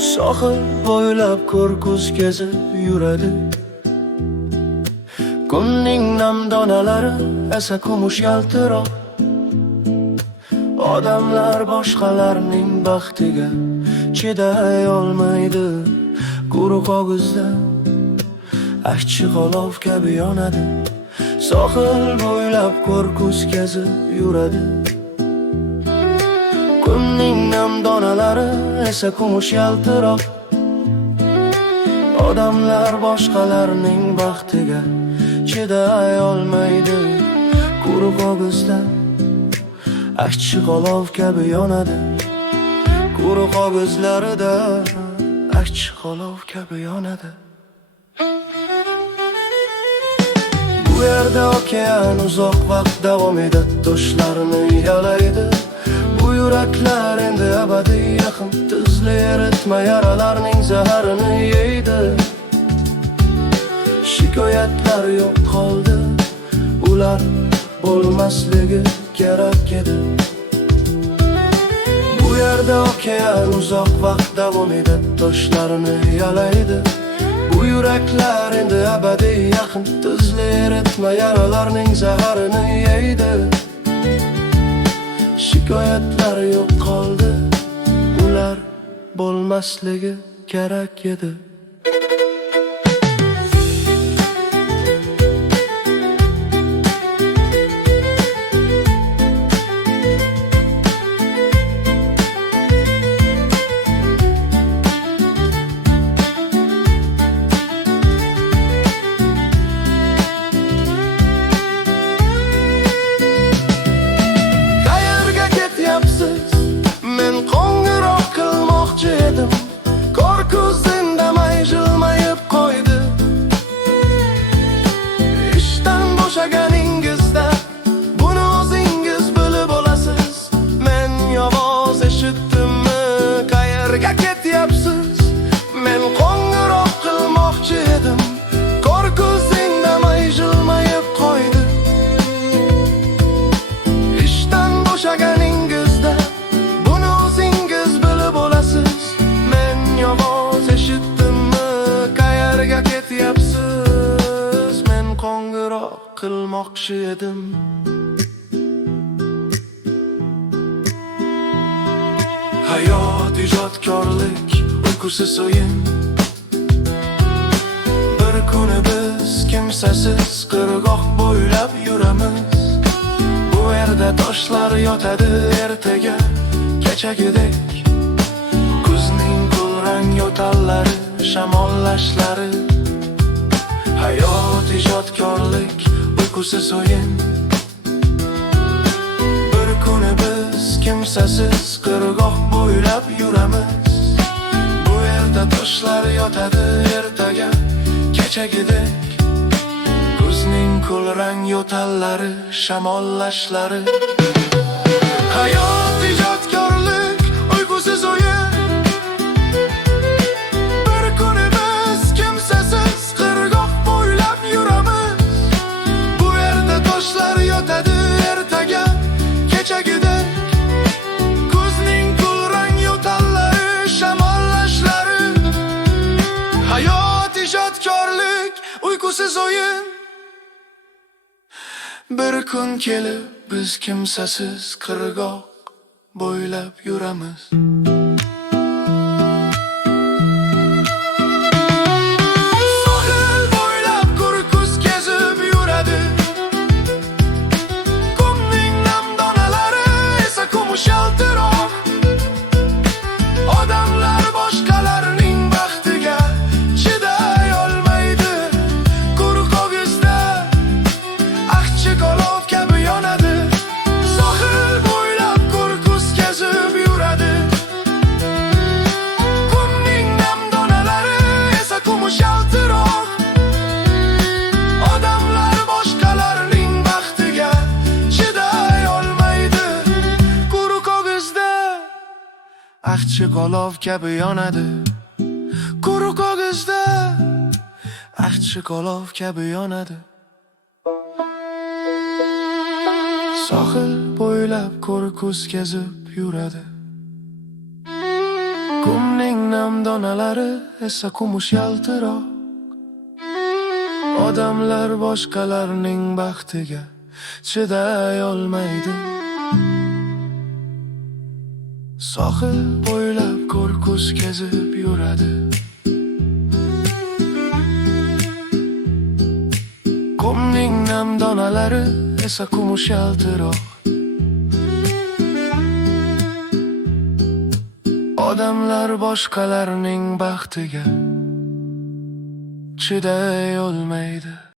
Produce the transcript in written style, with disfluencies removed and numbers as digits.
Sohil bo'ylab ko'r ko'z kezib yuradi. Kunning nam donalari esa kumush yaltiroq. Odamlar boshqalarning baxtiga chiday olmaydi. Quruq og'izda ashchi g'olof kabi yonadi. Sohil bo'ylab ko'r ko'z kezib yuradi. Kunning nam donalari esa kumush yaltiroq. Odamlar boshqalarning baxtiga chiday olmaydi. Quruq og'izda ashchi g'olof kabi yonadi. Quruq og'izlarida ashchi g'olof kabi yonadi. Bu yerda okean uzoq vaqt davom etib toshlarni yalaydi. Bu yuraklar endi abadiy yaqin, tuzli eritma yaralarning zaharini yeydi. Shikoyatlar yo'q qoldi, ular bo'lmasligi kerak edi. Bu yerda okean uzoq vaqt davom etib toshlarni yalaydi. Bu yuraklar endi abadiy yaqin, tuzli eritma yaralarning zaharini yeydi. Shikoyatlar yo'q qoldi, ular bo'lmasligi kerak edi. Men qo'ng'iroq qilmoqchi edim, ko'r ko'z indamay jilmayib qo'ydi. Ishdan bo'shaganingizda buni o'zingiz bilib olasiz. Men ovoz eshitdimmi, qayerga ketyapsiz? Men qo'ng'iroq qilmoqchi edim, ko'r ko'z indamay jilmayib qo'ydi. Ishdan bo'shaganingizda qilmoqchi edim. Hayot ijodkorlik, uyqusiz o'yin. Bir kuni biz kimsasiz qirg'oq bo'ylab yuramiz. Bu yerda toshlar yotadi ertaga kechagidek. Kuzning kulrang yo'tallari, shamollashlari. Hayot ijodkorlik, uyqusiz o'yin. Bir kuni biz kimsasiz qirg'oq bo'ylab yuramiz. Bu yerda toshlar yotadi ertaga kechagidek. Kuzning kulrang yo'tallari, shamollashlari. Hayot ijodkorlik, uyqusiz o'yin. Bir kuni biz kimsasiz qirg'oq bo'ylab yuramiz. Bu yerda toshlar yotadi ertaga kechagidek. Kuzning kulrang yo'tallari, shamollashlari. Hayot ijodkorlik, uyqusiz o'yin. Bir kun kelib biz kimsasiz qirg'oq bo'ylab yuramiz. Sohil bo'ylab ko'r ko'z kezib yuradi. Kunning nam donalari esa kumush yaltiroq. Odamlar boshqalarning baxtiga chiday olmaydi. Quruq og'izda ashchi g'olof kabi yonadi. Sohil bo'ylab ko'r ko'z kezib yuradi. Kunning nam donalari esa kumush yaltiroq. Odamlar boshqalarning baxtiga chiday olmaydi. Quruq og'izda ashchi g'olof kabi yonadi. Quruq og'izda ashchi g'olof kabi yonadi. Sohil bo'ylab ko'r ko'z kezib yuradi. Qumning nam donalari esa kumush yaltiroq. Odamlar boshqalarning baxtiga chiday olmaydi. Sohil bo'ylab ko'rkuz kezib yuradi. Qumning nam donalari esa kumush yaltiroq. Odamlar boshqalarning baxtiga chiday olmaydi.